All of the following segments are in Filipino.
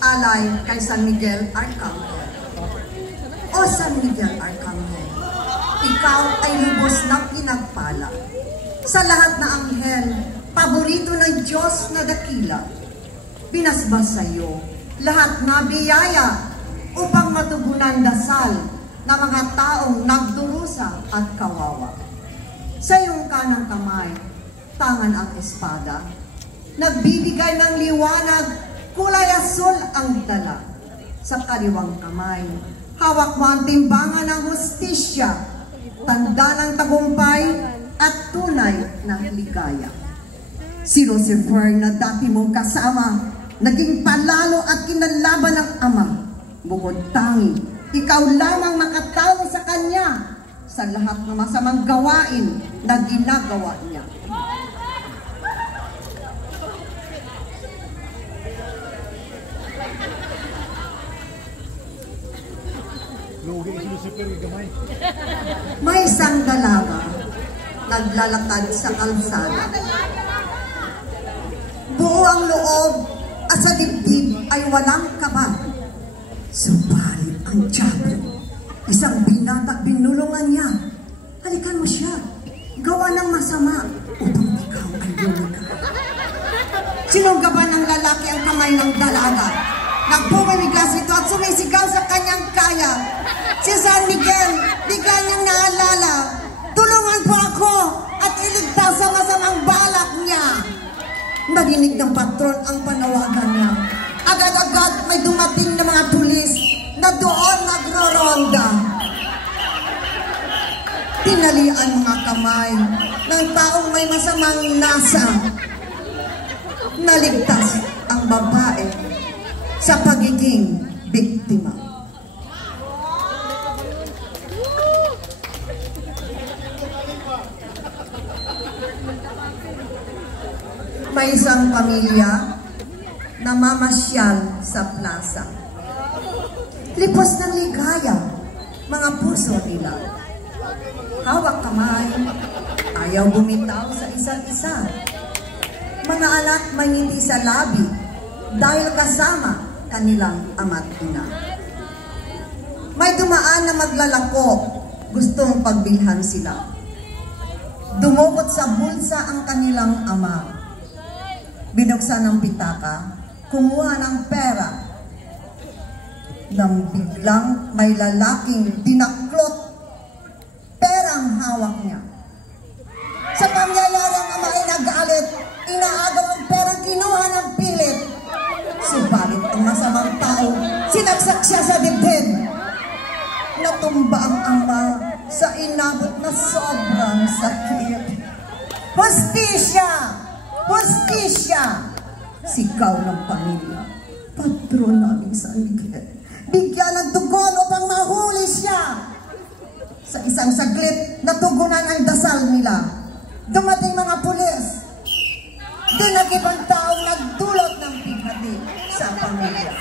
alay kay San Miguel Arcangel. O San Miguel Arcangel, ikaw ay lubos na pinagpala. Sa lahat na anghel, paborito ng Diyos na dakila. Binasbas sa iyo lahat na biyaya upang matugunan dasal na mga taong nagdurusa at kawawa. Sa iyong kanang kamay, tangan ang espada. Nagbibigay ng liwanag, kulay asul ang dala. Sa kaliwang kamay, hawak mo ang timbangan ng hustisya, tanda ng tagumpay at tunay na ligaya. Si Lucifer na dati mong kasama, naging palalo at kinalaban ng ama. Bukod tangi, ikaw lamang makatalo sa kanya sa lahat ng masamang gawain na ginagawa niya. May isang dalaga naglalakad sa kalsada. Buo ang loob at sa dibdib ay walang kaba. Subalit ang tiyabo, isang binata binulungan niya. Halikan mo siya, gawa ng masama upang ikaw ay lumika. Sinugaban ng lalaki ang kamay ng dalaga. Nagbumigas ito at sumisigaw sa kanyang kaya. Si San Miguel, bigla niyang naalala, tulungan po ako at iligtas sa masamang balak niya. Narinig ng patron ang panawagan niya. Agad-agad may dumating na mga pulis na doon nagro-ronda. Tinalian mga kamay ng taong may masamang nasa. Naligtas ang babae sa pagiging biktima. May isang pamilya na mamasyal sa plaza. Lipos ng ligaya, mga puso nila. Hawak kamay, ayaw bumitaw sa isa't isa. Mga anak may hindi sa labi dahil kasama kanilang ama't ina. May dumaan na maglalako, gustong pagbilhan sila. Dumukot sa bulsa ang kanilang ama. Binuksan ng pitaka, kumuha ng pera. Nang biglang may lalaking dinaklot, perang hawak niya. Sa pangyayari ang ama ay nagalit, inaagaw ang perang kinuha ng pilit. Subalit ang masamang tao, sinagsak siya sa dibdib. Natumba ang ama sa inabot na sobrang sakit. Hustisya! Hustisya! Sigaw ng pamilya. Patron namin San Miguel, bigyan ng tugon upang mahuli siya. Sa isang saglit, natugunan ang dasal nila. Dumating mga pulis. Dinagip ang taong nagdulot ng bighati sa pamilya.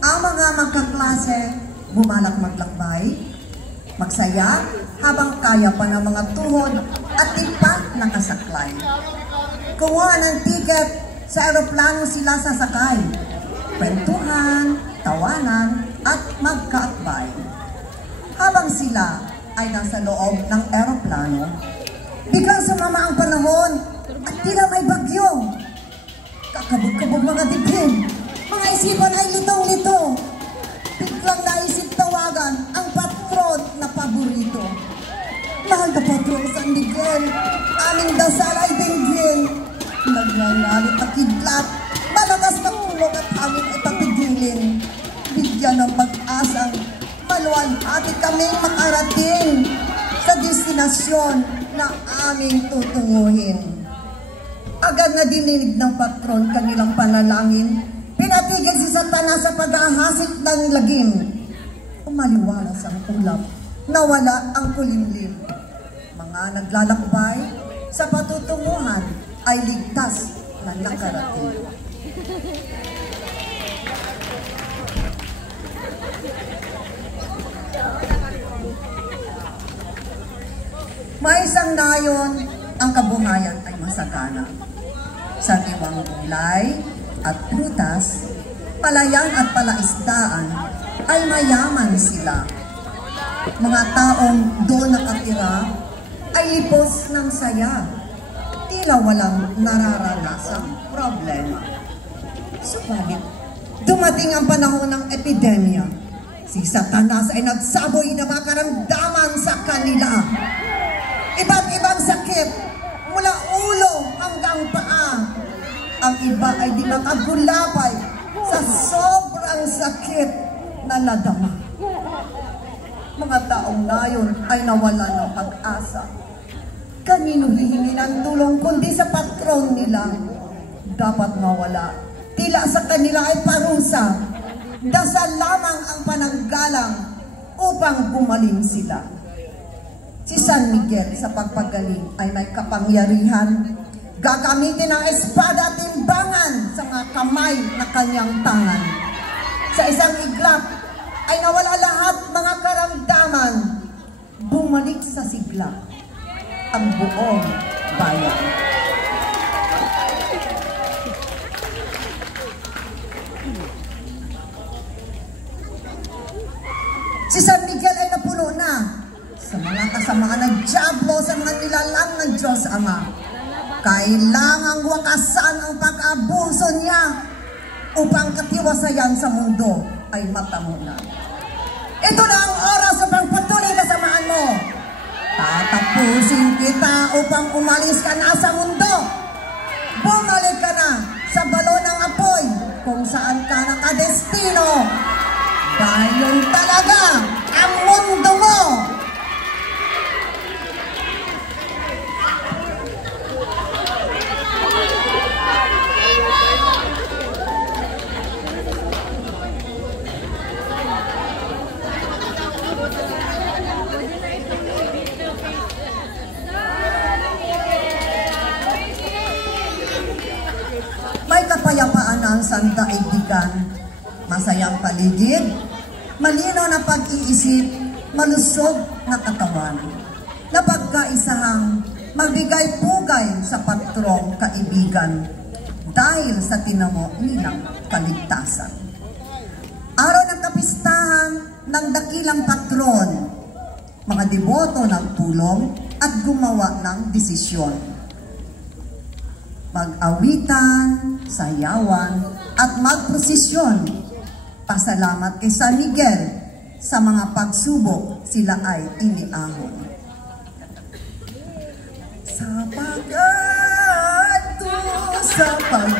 Ang mga magkaklase bumalak maglakbay, magsaya habang kaya pa ng mga tuhod at tipak nakasaklay. Kumuha ng tiket, sa aeroplano sila sasakay. Kwentuhan, tawanan at magkaakbay. Habang sila ay nasa loob ng aeroplano, biglang sumama ang panahon at tila may bagyo. Kakabog-kabog mga dibdib. Mga isipan ay litong-lito. Biglang naisip tawagan ang patron na paborito. Mahal na patron San Miguel, aming dasal ay dinggin. Nagngangalit na kidlat, malakas na ulog at hangin ay papigilin. Bigyan ng pag-asang maluwalhati kaming makarating sa sa destinasyon na aming tutunguhin. Agad na dininig ng patron kanilang panalangin, pinatigil si Satanas sa pag-ahasik ng lagim. Umaliwalas ang ulap, nawala ang kulimlim. Mga naglalakbay sa patutunguhan ay ligtas na nakarating. May isang nayon, ang kabuhayan ay masagana. Sa iwang gulay at prutas, palayan at palaisdaan ay mayaman sila. Mga taong doon nakatira ay lipos ng saya, tila walang nararanasang problema. Subalit, dumating ang panahon ng epidemya. Si Satanas ay nagsaboy na mga karamdaman sa kanila. Iba't ibang sakit, mula ulo hanggang paa. Ang iba ay di makagulapay sa sobrang sakit na nadama. Mga taong nayon ay nawalan ng pag-asa. Kanino hihingi ng tulong kundi sa patron nila? Dapat mawala. Tila sa kanila ay parusa. Dasal lamang ang pananggalang upang gumaling sila. Si San Miguel sa pagpagaling ay may kapangyarihan. Gagamitin ang espada at timbangan sa mga kamay na kanyang tangan. Sa isang iglap ay nawala lahat mga karamdaman. Bumalik sa sigla ang buong bayan. Si San Miguel ay napuno na sa mga kasamaan ng Diablo, sa mga nilalang ng Diyos Ama. Kailangang wakasan ang pag-abuso niya upang katiwasayan sa mundo ay matamunan. Ito na ang oras upang patuloy na samahan mo. Tatapusin kita upang umalis ka na sa mundo. Bumalik ka na sa balon ng apoy kung saan ka nakadestino. Dahil yun talaga ang mundo mo. May kapayapaan na ang sandaigdigan, masayang paligid, malinaw na pag-iisip, malusog na katawan, na pagkaisahang magbigay pugay sa patrong kaibigan dahil sa tinamo nilang kaligtasan. Araw ng kapistahan ng dakilang patron, mga deboto nagpulong at gumawa ng desisyon. Mag-awitan, sayawan, at magprosesyon. Pasalamat kay San Miguel sa mga pagsubok sila ay iniahon. Sa pag-ato, sa pag